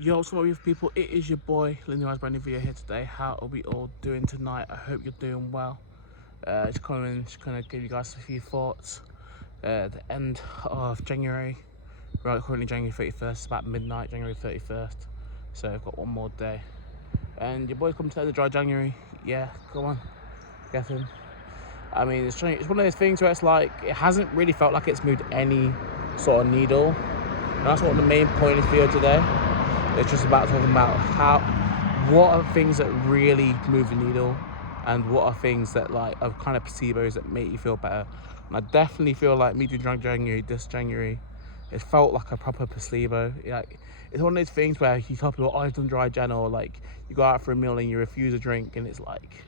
Yo, some of you people, it is your boy Lindy Rice, brand new video here today. How are we all doing tonight? I hope you're doing well. Just coming, just gonna give you guys a few thoughts. At the end of January, right, currently January 31st, it's about midnight, January 31st. So I've got one more day. And your boy's coming to the dry January. Yeah, come on, get him. I mean, it's one of those things where it's like, it hasn't really felt like it's moved any sort of needle. And that's what the main point is for you today. It's just about talking about what are things that really move the needle, and what are things that like are kind of placebos that make you feel better. And I definitely feel like me doing Drunk January this January, it felt like a proper placebo. Like, it's one of those things where you tell people, "Oh, I've done dry Jan," or like you go out for a meal and you refuse a drink, and it's like,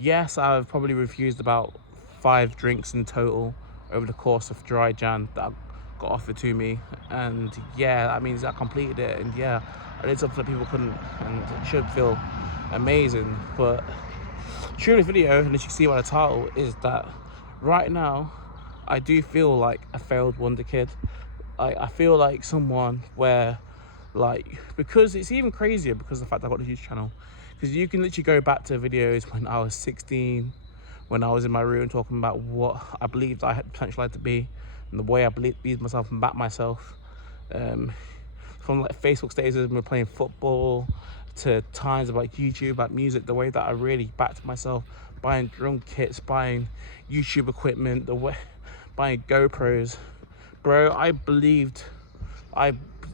yes, I've probably refused about 5 drinks in total over the course of dry Jan that got offered to me, and yeah, that means I completed it, and yeah, I did something that people couldn't, and it should feel amazing. But true to the video, and as you can see by the title, is that right now I do feel like a failed wonder kid. I feel like someone where, like, because it's even crazier because of the fact I got a huge channel, because you can literally go back to videos when I was 16, when I was in my room talking about what I believed I had potential to be, and the way I believed myself and backed myself. From like Facebook stages when we're playing football, to times about YouTube, about music, the way that I really backed myself, buying drum kits, buying YouTube equipment, the way buying GoPros. Bro, I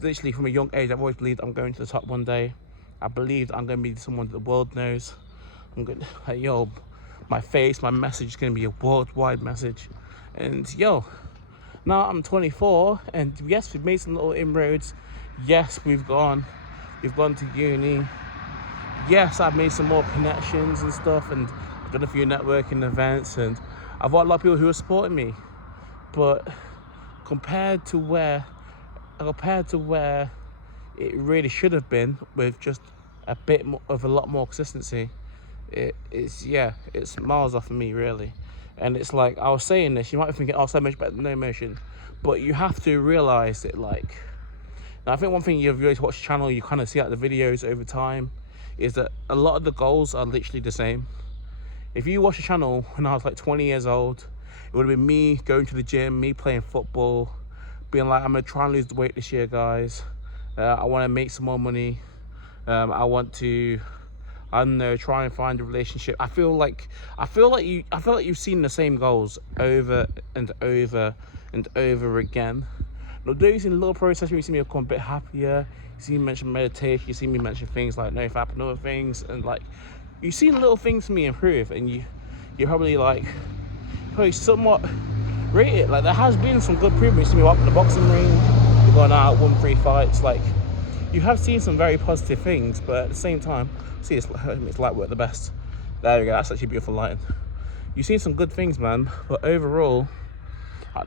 literally from a young age, I've always believed I'm going to the top one day. I believed I'm going to be someone that the world knows. I'm going to, like, yo, my face, my message is going to be a worldwide message. And yo, now I'm 24, and yes, we've made some little inroads. Yes, we've gone to uni. Yes, I've made some more connections and stuff, and I've done a few networking events, and I've got a lot of people who are supporting me. But compared to where it really should have been, with just a bit more, of a lot more consistency, it's miles off of me, really. And it's like, I was saying this, you might be thinking, oh, so much better than no motion, but you have to realize that, like, now I think one thing you've always watched the channel, you kind of see out the videos over time, is that a lot of the goals are literally the same. If you watch the channel when I was like 20 years old, it would have been me going to the gym, me playing football, being like, I'm gonna try and lose the weight this year, guys. I want to make some more money. I want to, I don't know, try and find a relationship. I feel like you've seen the same goals over and over and over again. Although you see a little process where you see me become a bit happier, you see me mention meditation, you see me mention things like no fap and other things, and like, you've seen little things for me improve, and you're probably like, probably somewhat rate it. Like, there has been some good improvements. You see me up in the boxing ring, we've gone out, won 3 fights. Like, you have seen some very positive things, but at the same time, see, it's light work the best. There we go, that's actually beautiful lighting. You've seen some good things, man, but overall,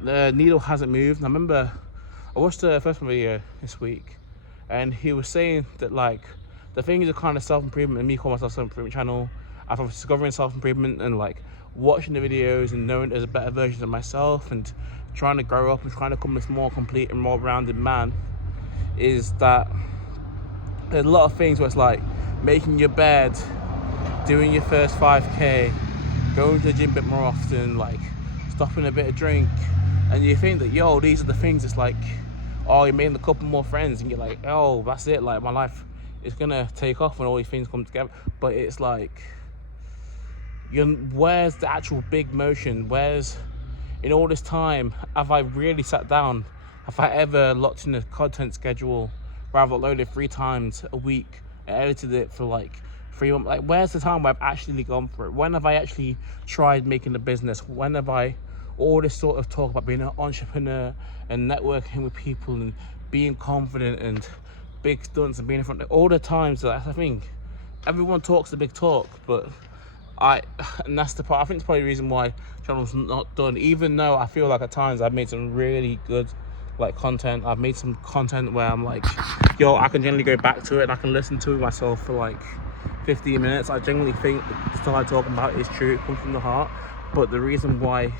the needle hasn't moved. And I remember I watched the first video this week, and he was saying that, like, the things are kind of self-improvement, and me calling myself self-improvement channel, after discovering self-improvement and like watching the videos and knowing there's a better version of myself and trying to grow up and trying to become this more complete and more rounded man, is that there's a lot of things where it's like making your bed, doing your first 5k, going to the gym a bit more often, like stopping a bit of drink, and you think that, yo, these are the things. It's like, oh, you're making a couple more friends, and you're like, oh, that's it, like my life is gonna take off when all these things come together. But it's like, where's the actual big motion? Where's, in all this time, have I really sat down? Have I ever locked in a content schedule where I've uploaded 3 times a week and edited it for like 3 months? Like, where's the time where I've actually gone for it? When have I actually tried making a business? When have I, all this sort of talk about being an entrepreneur and networking with people and being confident and big stunts and being in front of all the times that I think everyone talks the big talk, but and that's the part, I think it's probably the reason why channel's not done, even though I feel like at times I've made some really good like content. I've made some content where I'm like, yo, I can generally go back to it and I can listen to it myself for like 15 minutes. I genuinely think the stuff I'm talking about is true, it comes from the heart. But the reason why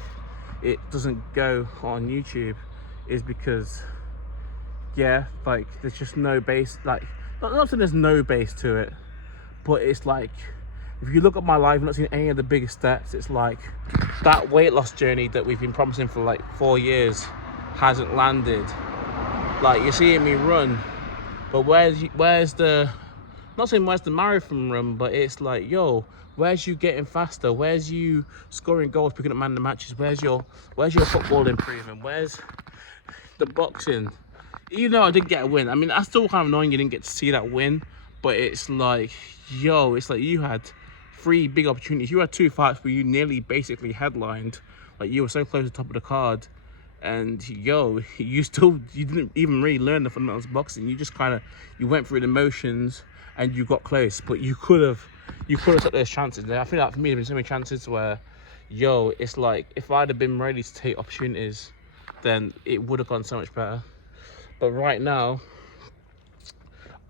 it doesn't go on YouTube is because, yeah, like, there's just no base, like, not saying there's no base to it, but it's like, if you look at my life, I've not seen any of the biggest steps. It's like that weight loss journey that we've been promising for like 4 years hasn't landed. Like, you're seeing me run, but where's the, not saying where's the marathon run, but it's like, yo, where's you getting faster? Where's you scoring goals, picking up man of the matches? Where's your football improving? Where's the boxing? Even though I didn't get a win, I mean, that's still kind of annoying you didn't get to see that win, but it's like, yo, it's like you had 3 big opportunities. You had 2 fights where you nearly basically headlined. Like, you were so close to the top of the card, and yo, you didn't even really learn the fundamentals of boxing. You just you went through the motions and you got close, but you could have took those chances. I feel like for me, there's been so many chances where, yo, it's like, if I'd have been ready to take opportunities, then it would have gone so much better. But right now,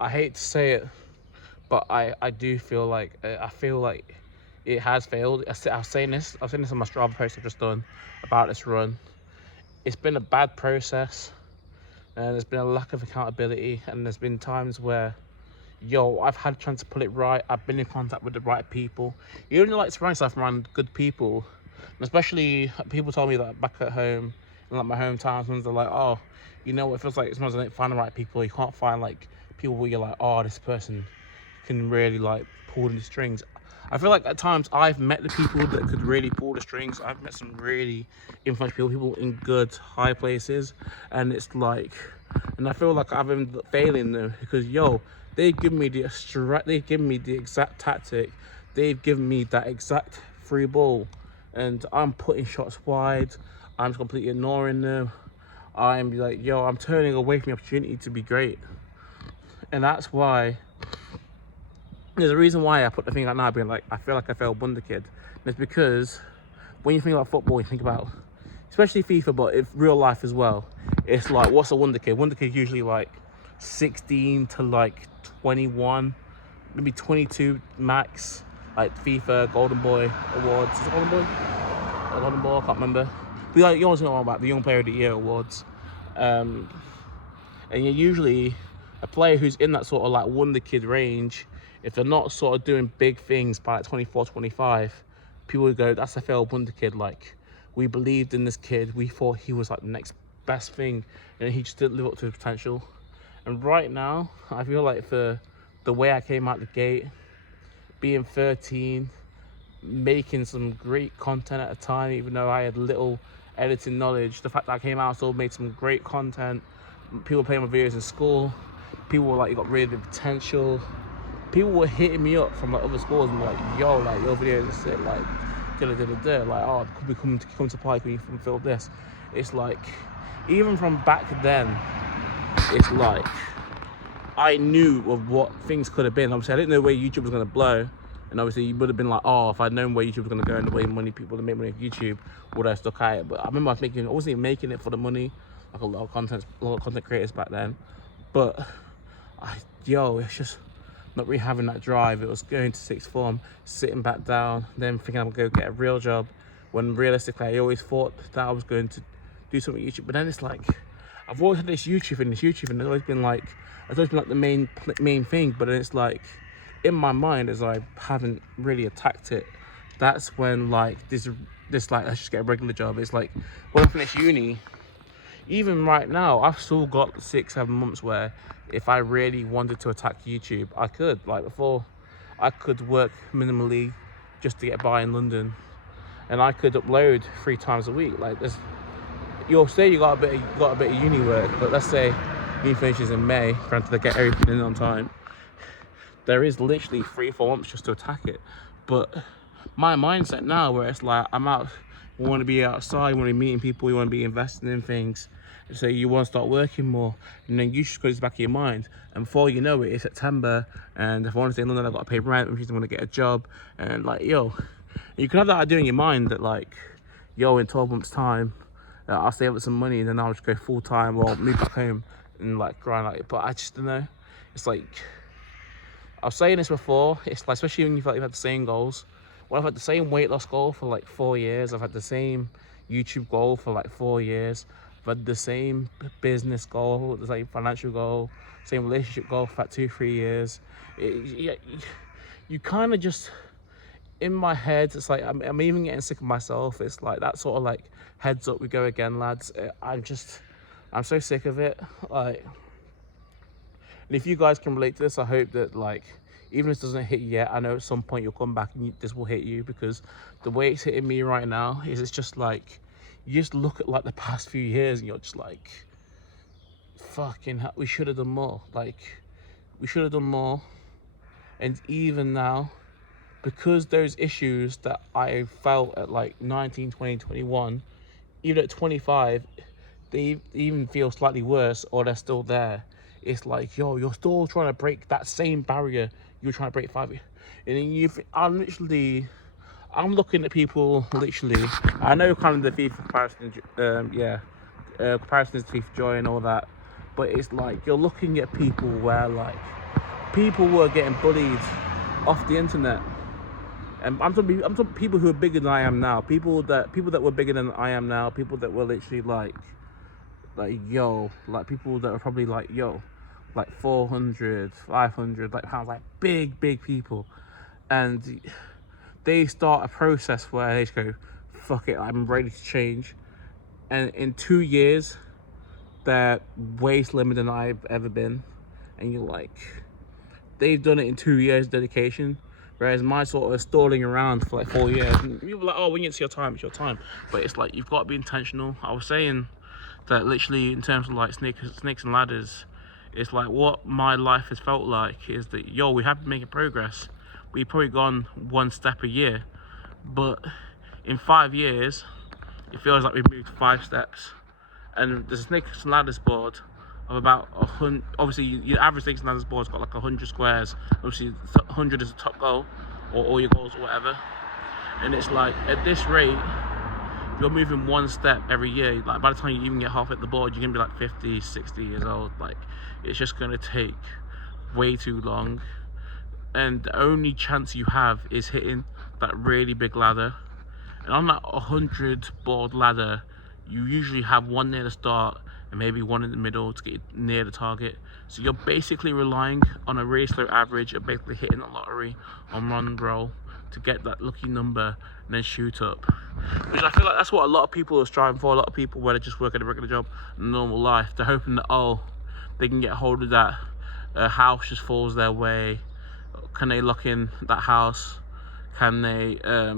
I hate to say it, but I do feel like, it has failed. I've saying this on my Strava post I've just done about this run. It's been a bad process, and there's been a lack of accountability, and there's been times where, yo, I've had a chance to pull it right. I've been in contact with the right people. You only like to surround yourself around good people, and especially people told me that back at home, in like my hometown, sometimes they're like, oh, you know what, it feels like sometimes I don't find the right people. You can't find like people where you're like, oh, this person can really like pull the strings. I feel like at times I've met the people that could really pull the strings. I've met some really influential people in good high places, and it's like, and I feel like I've been failing them because, yo, they've given me the exact tactic, they've given me that exact free ball, and I'm putting shots wide. I'm just completely ignoring them. I'm like, yo, I'm turning away from the opportunity to be great, and that's why. There's a reason why I put the thing out now being like, I feel like I failed Wonder Kid. And it's because when you think about football, you think about, especially FIFA, but if real life as well, it's like, what's a Wonder Kid? Wonder Kid usually like 16 to like 21, maybe 22 max, like FIFA Golden Boy Awards. Is it Golden Boy? Or Golden Boy, I can't remember. But like, you always know about the Young Player of the Year awards. And you're usually a player who's in that sort of like Wonder Kid range. If they're not sort of doing big things by like 24, 25, people would go, that's a failed Wonder Kid. Like, we believed in this kid. We thought he was like the next best thing, and he just didn't live up to his potential. And right now, I feel like for the way I came out the gate, being 13, making some great content at a time, even though I had little editing knowledge, the fact that I came out, still made some great content. People playing my videos in school. People were like, you got really potential. People were hitting me up from like other schools and be like, yo, like your videos are sick, like like, oh, could we come to Pike when you film this? It's like, even from back then, it's like, I knew of what things could have been. Obviously, I didn't know where YouTube was going to blow, and obviously you would have been like, oh, if I'd known where YouTube was going to go and the way people that make money with YouTube, would I stuck at it? But I remember I wasn't even making it for the money, like a lot of content creators back then. But it's just not really having that drive. It was going to sixth form, sitting back down, then thinking I'm going to go get a real job, when realistically I always thought that I was going to do something with YouTube. But then it's like, I've always had this YouTube, and it's always been like the main thing. But then it's like, in my mind, as I haven't really attacked it, that's when like this like, let's just get a regular job. It's like, when I finish uni, even right now, I've still got 6-7 months where if I really wanted to attack YouTube, I could. Like before, I could work minimally just to get by in London, and I could upload 3 times a week. Like you'll say you got a bit of uni work, but let's say uni finishes in May, granted they get everything in on time. There is literally 3-4 months just to attack it. But my mindset now, where it's like, I'm out, we want to be outside, you want to be meeting people, you want to be investing in things, so you want to start working more, and then you just go to the back of your mind, and before you know it, it's September, and if I want to stay in London, I've got to pay rent, which means I want to get a job, and like, yo, you can have that idea in your mind that like, yo, in 12 months time, I'll save up some money, and then I'll just go full-time or move back home and like grind like it. But I just don't know. It's like, I was saying this before, it's like, especially when you feel like you've had the same goals. Well, I've had the same weight loss goal for like 4 years. I've had the same YouTube goal for like 4 years. had the same business goal, the same financial goal, same relationship goal for about 2-3 years. You kind of just, in my head, it's like I'm even getting sick of myself. It's like that sort of like, heads up, we go again, lads. I'm so sick of it. Like, and if you guys can relate to this, I hope that, like, even if this doesn't hit you yet, I know at some point you'll come back and this will hit you, because the way it's hitting me right now is, it's just like, you just look at like the past few years and you're just like, fucking hell, we should have done more. Like, we should have done more. And even now, because those issues that I felt at like 19, 20, 21, even at 25, they even feel slightly worse, or they're still there. It's like, yo, you're still trying to break that same barrier you were trying to break 5 years. And then I'm looking at people, literally, I know kind of the FIFA comparison, comparison is FIFA Joy and all that, but it's like, you're looking at people where, like, people were getting bullied off the internet. And I'm talking people who are bigger than I am now. People that were bigger than I am now. People that were literally like yo, like people that are probably like yo, like 400, 500 like pounds, like big people, and they start a process where they just go, fuck it, I'm ready to change, and in 2 years, they're way slimmer than I've ever been, and you're like, they've done it in 2 years dedication. Whereas my sort of stalling around for like 4 years, and people are like, oh, when it's your time, it's your time. But it's like, you've got to be intentional. I was saying that literally in terms of like snakes and ladders, it's like what my life has felt like is that, yo, we have been making progress. We've probably gone 1 step a year, but in 5 years, it feels like we've moved 5 steps. And there's a snakes and ladders board of about 100. Obviously, your average snakes and ladders board's got like 100 squares. Obviously, 100 is the top goal, or all your goals or whatever. And it's like, at this rate, you're moving 1 step every year. Like, by the time you even get halfway at the board, you're gonna be like 50, 60 years old. Like, it's just gonna take way too long. And the only chance you have is hitting that really big ladder. And on that 100 board ladder, you usually have 1 near the start and maybe 1 in the middle to get near the target. So you're basically relying on a really slow average of basically hitting the lottery on run roll to get that lucky number and then shoot up. Which I feel like that's what a lot of people are striving for. A lot of people, where they just work at a regular job, normal life, they're hoping that, oh, they can get hold of that house just falls their way. Can they lock in that house? Can they, are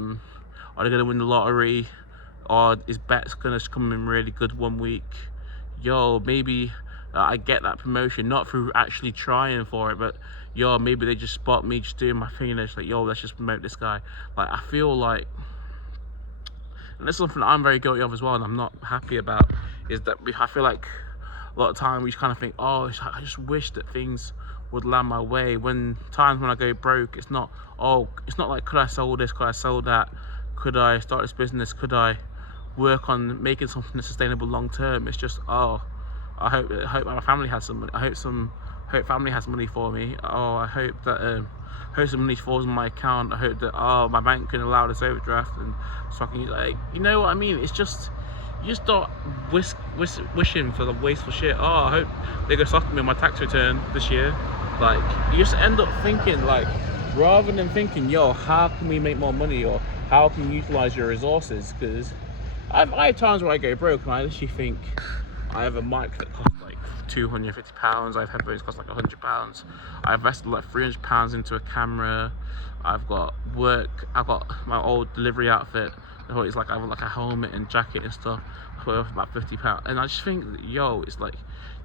they going to win the lottery? Or is bets going to come in really good 1 week? Yo, maybe I get that promotion, not through actually trying for it, but yo, maybe they just spot me just doing my thing and they're just like, yo, let's just promote this guy. Like, I feel like, and this is something that I'm very guilty of as well, and I'm not happy about, is that I feel like a lot of time we just kind of think, oh, I just wish that things would land my way. When times when I go broke, it's not like, could I sell this, could I sell that, could I start this business, could I work on making something that's sustainable long term. It's just, oh, I hope my family has some money. I hope family has money for me. Oh, I hope that some money falls in my account. I hope that, oh, my bank can allow this overdraft, and so I can use, like, you know what I mean? It's just, you just start wishing for the wasteful shit. Oh, I hope they go soft me on my tax return this year. Like, you just end up thinking, like, rather than thinking, yo, how can we make more money, or how can you utilize your resources? Because I have times where I go broke and I literally think, I have a mic that costs like £250, I have headphones that cost like £100, I invested like £300 into a camera, I've got work, I've got my old delivery outfit, it's like I have like a helmet and jacket and stuff worth about £50, and I just think, yo, it's like,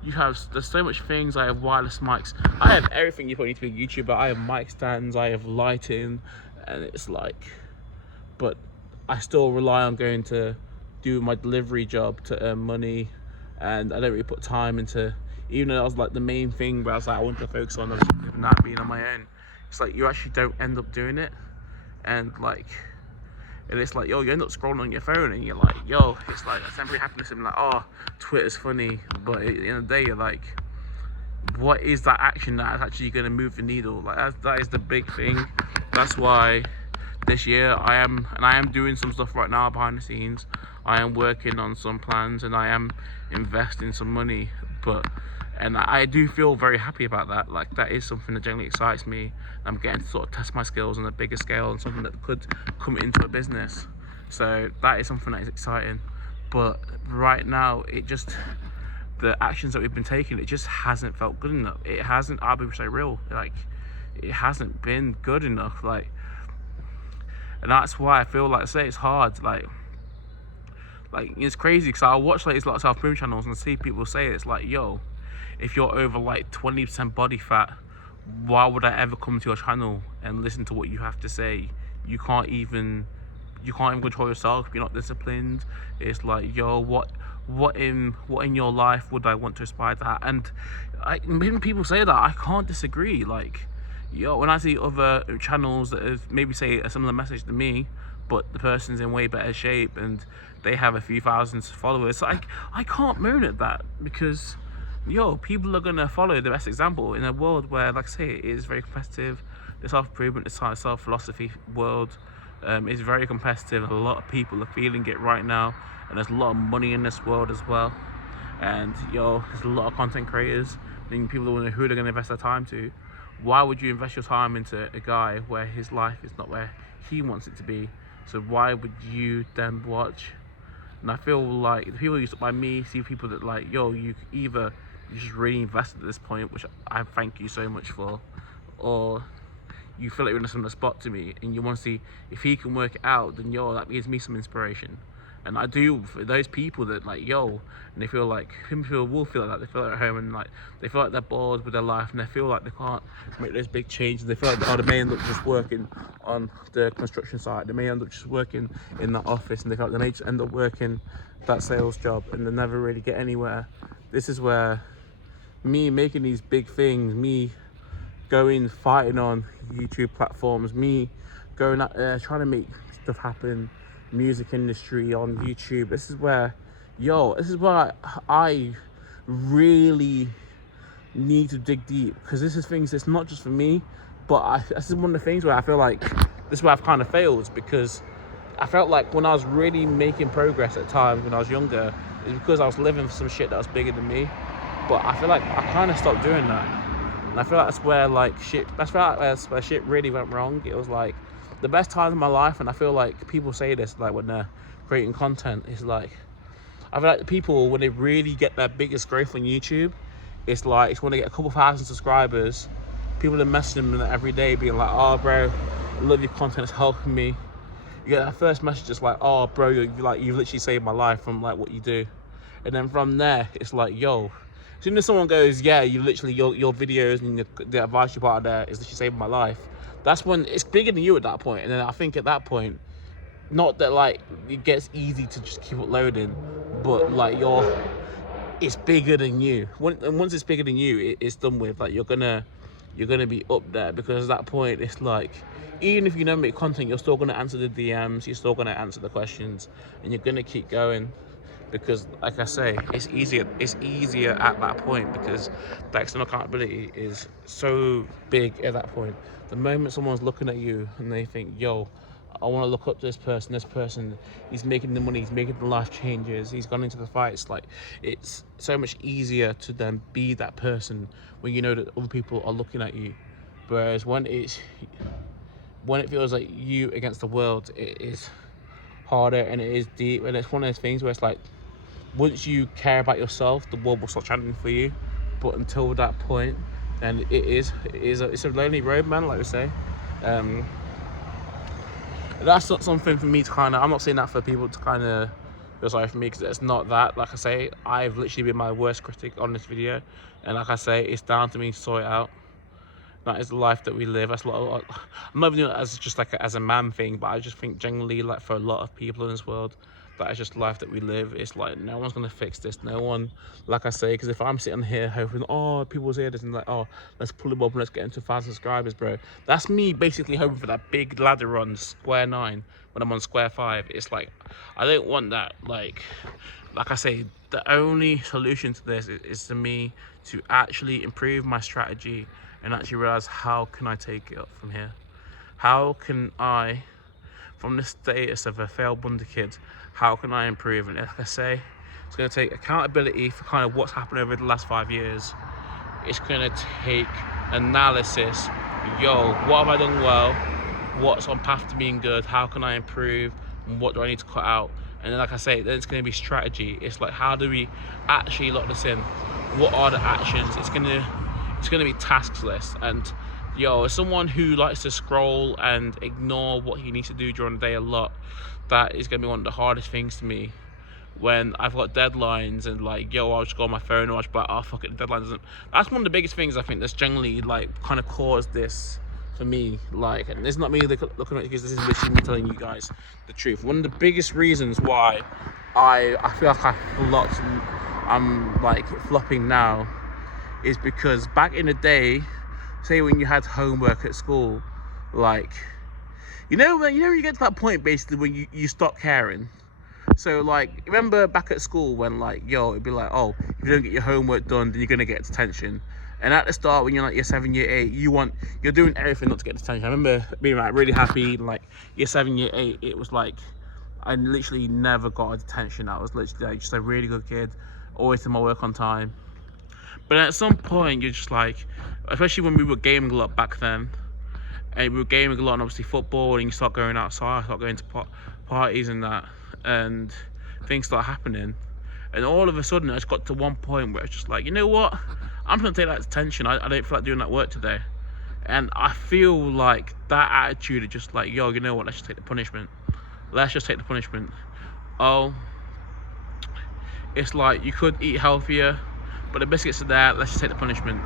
there's so much things. I have wireless mics, I have everything you probably need to be a YouTuber. I have mic stands, I have lighting, and it's like, but I still rely on going to do my delivery job to earn money, and I don't really put time into, even though that was like the main thing where I was like, I wanted to focus on that being on my own. It's like, you actually don't end up doing it, and it's like, yo, you end up scrolling on your phone and you're like, yo, it's like a temporary happiness, and like, oh, Twitter's funny, but at the end of the day, you're like, what is that action that is actually going to move the needle? Like, that is the big thing. That's why this year. I am doing some stuff right now behind the scenes. I am working on some plans and I am investing some money, and I do feel very happy about that. Like, that is something that generally excites me. I'm getting to sort of test my skills on a bigger scale and something that could come into a business. So that is something that is exciting. But right now, the actions that we've been taking, it just hasn't felt good enough. It hasn't, I'll be so real, like, it hasn't been good enough. Like, and that's why I feel like, say, it's hard. Like it's crazy because I watch like these lot of self-improvement channels and see people say it's like, yo, if you're over like 20% body fat, why would I ever come to your channel and listen to what you have to say? You can't even control yourself. You're not disciplined. It's like, yo, what in your life would I want to aspire to that? And when people say that, I can't disagree. Like, yo, when I see other channels that have maybe say a similar message to me, but the person's in way better shape and they have a few thousand followers, like, I can't moan at that, because, yo, people are gonna follow the best example in a world where, like I say, it is very competitive. The self-improvement, the self-philosophy world is very competitive. A lot of people are feeling it right now, and there's a lot of money in this world as well. And, yo, there's a lot of content creators, and people don't know who they're gonna invest their time to. Why would you invest your time into a guy where his life is not where he wants it to be? So why would you then watch? And I feel like the people who stuck by me see people that, like, yo, you just really invested at this point, which I thank you so much for, or you feel like you're in a similar spot to me and you want to see if he can work it out, then, yo, that gives me some inspiration. And I do, for those people that, like, yo, and they feel like, people will feel like that, they feel like at home and, like, they feel like they're bored with their life and they feel like they can't make those big changes. They feel like, oh, they may end up just working on the construction site, they may end up just working in that office, and they feel like they may just end up working that sales job and they never really get anywhere. This is where me making these big things, me fighting on YouTube platforms, me going out there trying to make stuff happen, music industry on YouTube, this is where I really need to dig deep, because this is things that's not just for me, but this is one of the things where I feel like this is where I've kind of failed, because I felt like when I was really making progress at times when I was younger, it's because I was living for some shit that was bigger than me. But I feel like I kind of stopped doing that. And I feel like that's where shit really went wrong. It was like the best time of my life, and I feel like people say this, like, when they're creating content, is like, I feel like people, when they really get their biggest growth on YouTube, it's when they get a couple thousand subscribers, people are messaging them every day being like, oh, bro, I love your content, it's helping me. You get that first message just like, oh, bro, you've literally saved my life from, like, what you do. And then from there, it's like, yo, as soon as someone goes, yeah, you literally, your videos and the advice you put out there is literally saving my life, that's when it's bigger than you at that point. And then I think at that point, not that, like, it gets easy to just keep uploading, but, like, it's bigger than you. And once it's bigger than you, it's done with. Like, you're gonna be up there, because at that point, it's like, even if you don't make content, you're still gonna answer the DMs, you're still gonna answer the questions, and you're gonna keep going. Because, like I say, it's easier at that point, because the external accountability is so big at that point. The moment someone's looking at you and they think, yo, I want to look up to this person, he's making the money, he's making the life changes, he's gone into the fights, like, it's so much easier to then be that person when you know that other people are looking at you. Whereas when it feels like you against the world, it is harder and it is deep, and it's one of those things where it's like, once you care about yourself, the world will start chanting for you. But until that point, and it's a lonely road, man, like we say. That's not something for me to kind of, I'm not saying that for people to kind of feel sorry for me, because it's not that. Like I say, I've literally been my worst critic on this video, and like I say, it's down to me to sort it out. That is the life that we live. That's a lot. I'm not even doing it as just like as a man thing, but I just think generally, like, for a lot of people in this world, that is just life that we live. It's like, no one's gonna fix this. No one, like I say, because if I'm sitting here hoping, oh, people say this and like, oh, let's pull them up and let's get into 1,000 subscribers, bro. That's me basically hoping for that big ladder on square 9 when I'm on square 5. It's like, I don't want that. Like I say, the only solution to this is to me to actually improve my strategy and actually realize, how can I take it up from here? How can I from the status of a failed Wonder Kid, how can I improve? And like I say, it's going to take accountability for kind of what's happened over the last 5 years. It's going to take analysis. Yo, what have I done well? What's on path to being good? How can I improve? And what do I need to cut out? And then, like I say, then it's going to be strategy. It's like, how do we actually lock this in? What are the actions? It's going to be tasks list. And yo, as someone who likes to scroll and ignore what he needs to do during the day a lot, that is going to be one of the hardest things to me. When I've got deadlines and like, yo, I'll just go on my phone and watch, but oh fuck it, the deadline doesn't. That's one of the biggest things I think that's generally like kind of caused this for me. Like, and it's not me looking at it, because this is literally me telling you guys the truth. One of the biggest reasons why I feel like I flopped and I'm like flopping now is because back in the day, say when you had homework at school, like, when you get to that point basically when you stop caring. So like, remember back at school when like, yo, it'd be like, oh, if you don't get your homework done, then you're gonna get detention. And at the start, when you're like year 7, year 8, you're doing everything not to get detention. I remember being like really happy, like year 7, year 8, it was like I literally never got a detention. I was literally like just a really good kid, always did my work on time. But at some point, you're just like, especially when we were gaming a lot back then, and we were gaming a lot, and obviously football, and you start going outside, start going to parties and that, and things start happening. And all of a sudden, I just got to one point where it's just like, you know what? I'm going to take that detention. I don't feel like doing that work today. And I feel like that attitude is just like, yo, you know what? Let's just take the punishment. Let's just take the punishment. Oh, it's like you could eat healthier, but the biscuits are there. Let's just take the punishment.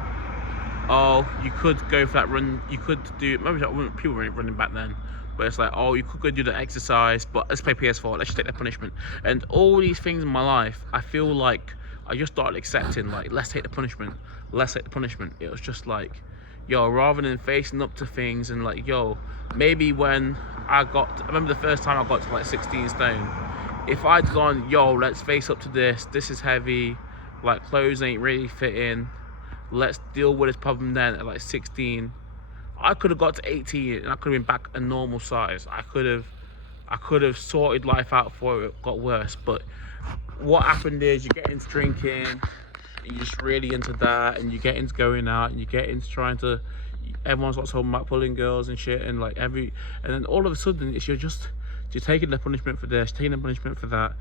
Oh, you could go for that run. You could do, maybe people weren't running back then, but it's like, oh, you could go do the exercise, but let's play PS4. Let's just take the punishment. And all these things in my life, I feel like I just started accepting, like, let's take the punishment. Let's take the punishment. It was just like, yo, rather than facing up to things and like, yo, maybe when I remember the first time I got to like 16 stone, if I'd gone, yo, let's face up to this is heavy, like clothes ain't really fitting, let's deal with this problem then at like 16, I could have got to 18 and I could have been back a normal size. I could have sorted life out before it got worse. But what happened is you get into drinking, and you're just really into that, and you get into going out, and you get into everyone's got talking about pulling girls and shit, and like and then all of a sudden you're taking the punishment for this, taking the punishment for that,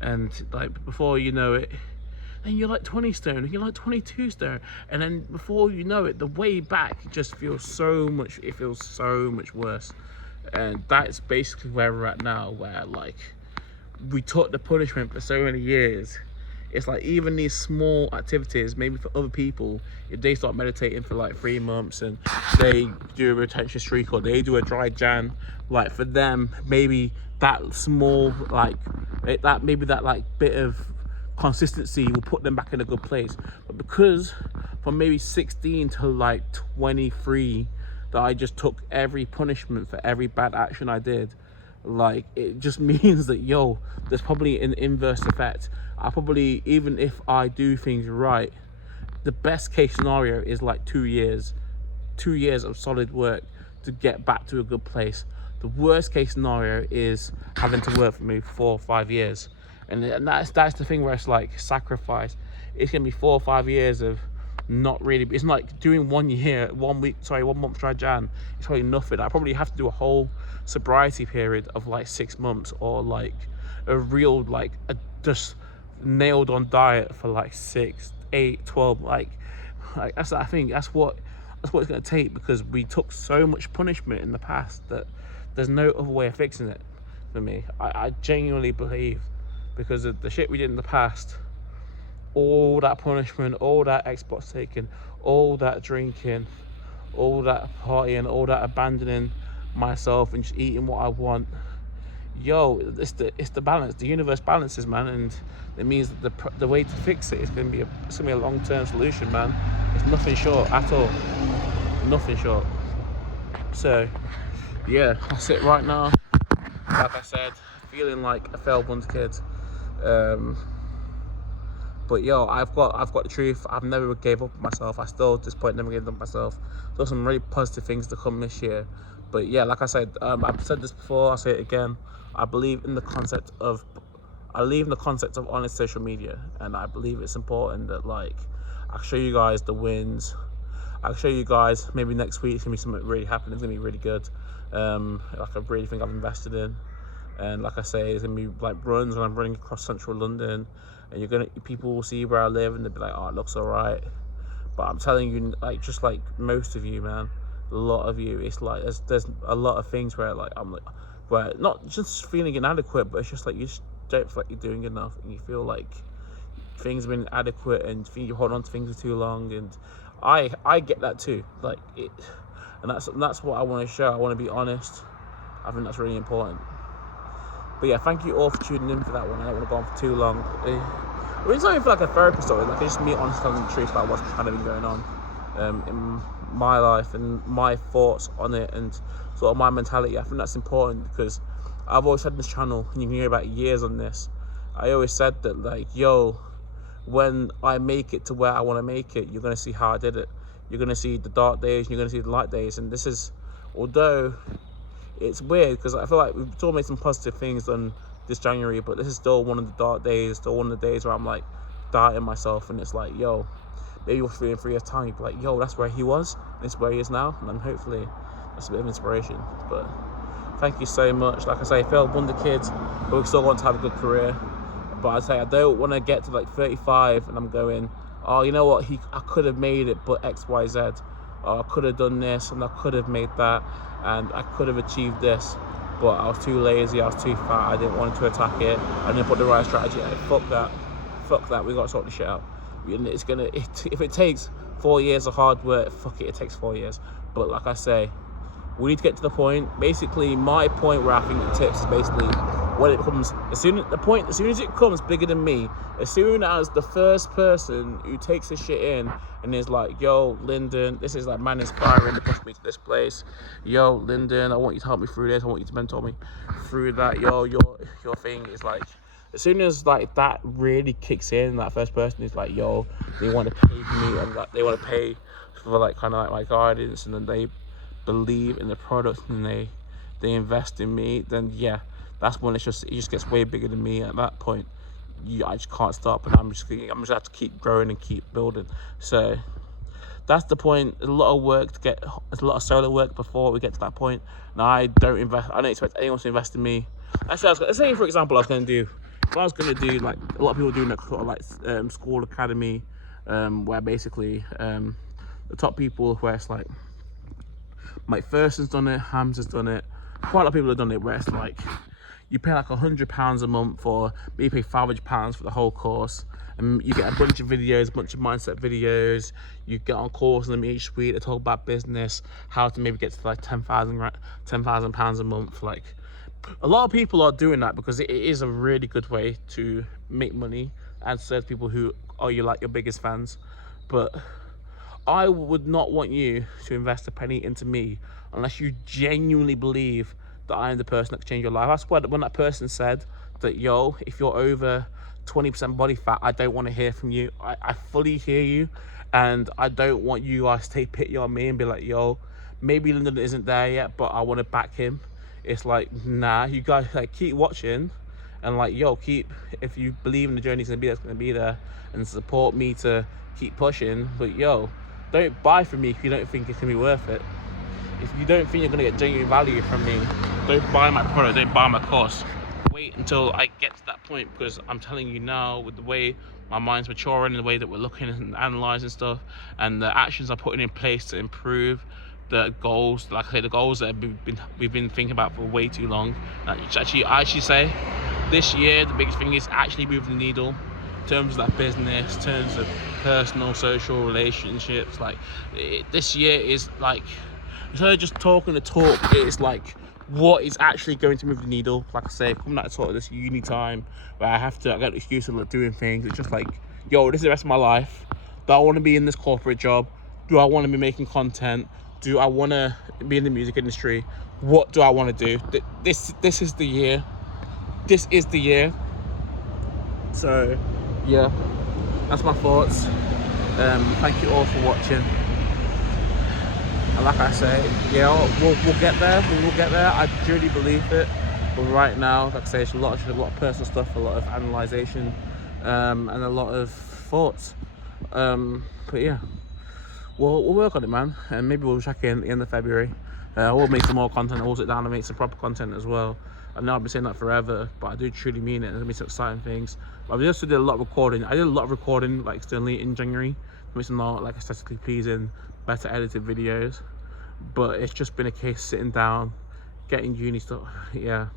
and like before you know it, then you're like 20 stone, and you're like 22 stone, and then before you know it, the way back just feels so much worse. And that's basically where we're at now, where like we took the punishment for so many years. It's like even these small activities, maybe for other people, if they start meditating for like 3 months and they do a retention streak or they do a dry Jan, like for them, maybe that small that bit of consistency will put them back in a good place. But because from maybe 16 to like 23 that I just took every punishment for every bad action I did, like it just means that, yo, there's probably an inverse effect. I probably, even if I do things right, the best case scenario is like 2 years of solid work to get back to a good place. The worst case scenario is having to work for me for 4 or 5 years. And that's the thing where it's like sacrifice. It's gonna be 4 or 5 years of not really. It's not like doing 1 month dry Jan. It's probably nothing. I probably have to do a whole sobriety period of like 6 months, or like a real just nailed on diet for like 6, 8, 12. Like that's, I think that's what it's gonna take, because we took so much punishment in the past that there's no other way of fixing it for me. I genuinely believe, because of the shit we did in the past, all that punishment, all that Xbox taking, all that drinking, all that partying, all that abandoning myself and just eating what I want. Yo, it's the balance. The universe balances, man, and it means that the way to fix it is gonna be a long-term solution, man. It's nothing short at all. Nothing short. So yeah, that's it right now. Like I said, feeling like a failed Wonder Kid. But yo, I've got the truth. I've never gave up on myself. I still at this point never gave up on myself. There's some really positive things to come this year. But yeah, like I said, I've said this before, I'll say it again. I believe in the concept of honest social media, and I believe it's important that like I'll show you guys the wins. I'll show you guys maybe next week it's gonna be something really happening. It's gonna be really good. Like I really think I've invested in, and like I say, it's gonna be like runs when I'm running across central London, and people will see where I live and they'll be like, oh, it looks alright. But I'm telling you, like just like most of you, man, a lot of you, it's like there's a lot of things where like I'm like, where not just feeling inadequate, but it's just like you just don't feel like you're doing enough, and you feel like things have been inadequate, and you hold on to things for too long, and I get that too, like it, and that's what I want to show. I want to be honest. I think that's really important. But yeah, thank you all for tuning in for that one. I don't want to go on for too long. It's not even like a therapist story, like it's just me honestly telling the truth about what's kind of been going on in my life and my thoughts on it and sort of my mentality. I think that's important because I've always said in this channel, and you can hear about years on this, I always said that like, yo, when I make it to where I want to make it, you're going to see how I did it. You're going to see the dark days, and you're going to see the light days. And this is, although it's weird because I feel like we've still made some positive things on this January, but this is still one of the dark days, still one of the days where I'm like doubting myself, and it's like, yo, maybe you'll feel in 3 years time, you'll be like, yo, that's where he was, this is where he is now, and then hopefully that's a bit of inspiration. But thank you so much. Like I say, failed wonder kids, but we still want to have a good career. But I say I don't want to get to like 35 and I'm going, oh, you know what, I could have made it, but X, Y, Z. Or I could have done this and I could have made that and I could have achieved this, but I was too lazy, I was too fat, I didn't want to attack it, I didn't put the right strategy. Fuck that, we got to sort this shit out. It's gonna, if it takes 4 years of hard work, fuck it takes 4 years. But like I say, we need to get to the point. Basically, my point where I think the tips is basically when it becomes, as soon as it becomes bigger than me, as soon as the first person who takes this shit in and is like, yo, Lyndon, this is like man inspiring to push me to this place. Yo, Lyndon, I want you to help me through this. I want you to mentor me through that. Yo, your thing is like, as soon as like that really kicks in, that first person is like, yo, they want to pay for me, and like they want to pay for like kind of like my guidance, and then they believe in the product and they invest in me, then yeah, that's when it just gets way bigger than me. At that point, I just can't stop, and I'm just have to keep growing and keep building. So that's the point. There's a lot of work to get. There's a lot of solo work before we get to that point. Now I don't expect anyone to invest in me. Actually, let's say for example, I was going to do like a lot of people doing that sort of like school academy, where basically the top people, where it's like Mike Thurston's done it, Hamza's done it, quite a lot of people have done it, where it's like you pay like £100 a month, or maybe you pay £500 for the whole course, and you get a bunch of videos, a bunch of mindset videos. You get on calls with them each week to talk about business, how to maybe get to like £10,000 a month. Like a lot of people are doing that because it is a really good way to make money and serve people who are your biggest fans. But I would not want you to invest a penny into me unless you genuinely believe that I am the person that can change your life. That's why when that person said that, yo, if you're over 20% body fat, I don't want to hear from you. I fully hear you, and I don't want you guys to take pity on me and be like, yo, maybe Lyndon isn't there yet, but I want to back him. It's like, nah, you guys like keep watching, and like, yo, if you believe in the journey, it's gonna be there, and support me to keep pushing. But yo, don't buy from me if you don't think it's gonna be worth it. If you don't think you're gonna get genuine value from me, don't buy my product, don't buy my course. Wait until I get to that point, because I'm telling you now, with the way my mind's maturing and the way that we're looking and analysing stuff, and the actions I'm putting in place to improve the goals, like I say, the goals that we've been thinking about for way too long. I actually say this year the biggest thing is actually moving the needle in terms of that business, in terms of personal, social relationships. Like this year is like, instead of just talking the talk, it's like what is actually going to move the needle. Like I say, coming out of sort of this uni time where I got an excuse of doing things. It's just like, yo, this is the rest of my life. Do I want to be in this corporate job? Do I want to be making content? Do I want to be in the music industry? What do I want to do? This is the year. This is the year. So yeah, that's my thoughts. Thank you all for watching. And like I say, yeah, we'll get there. We will get there. I truly believe it. But right now, like I say, it's a lot of personal stuff, a lot of analysation, and a lot of thoughts. But yeah, we'll work on it, man. And maybe we'll check in at the end of February. We'll make some more content. I'll sit down and make some proper content as well. I know I've been saying that forever, but I do truly mean it. There's gonna be some exciting things. But I also did a lot of recording. I did a lot of recording, like externally in January, to make some more like aesthetically pleasing, better edited videos. But it's just been a case sitting down, getting uni stuff. Yeah,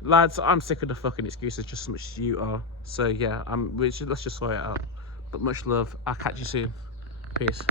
lads, I'm sick of the fucking excuses just as much as you are. So yeah, let's just sort it out. But much love. I'll catch you soon. Peace.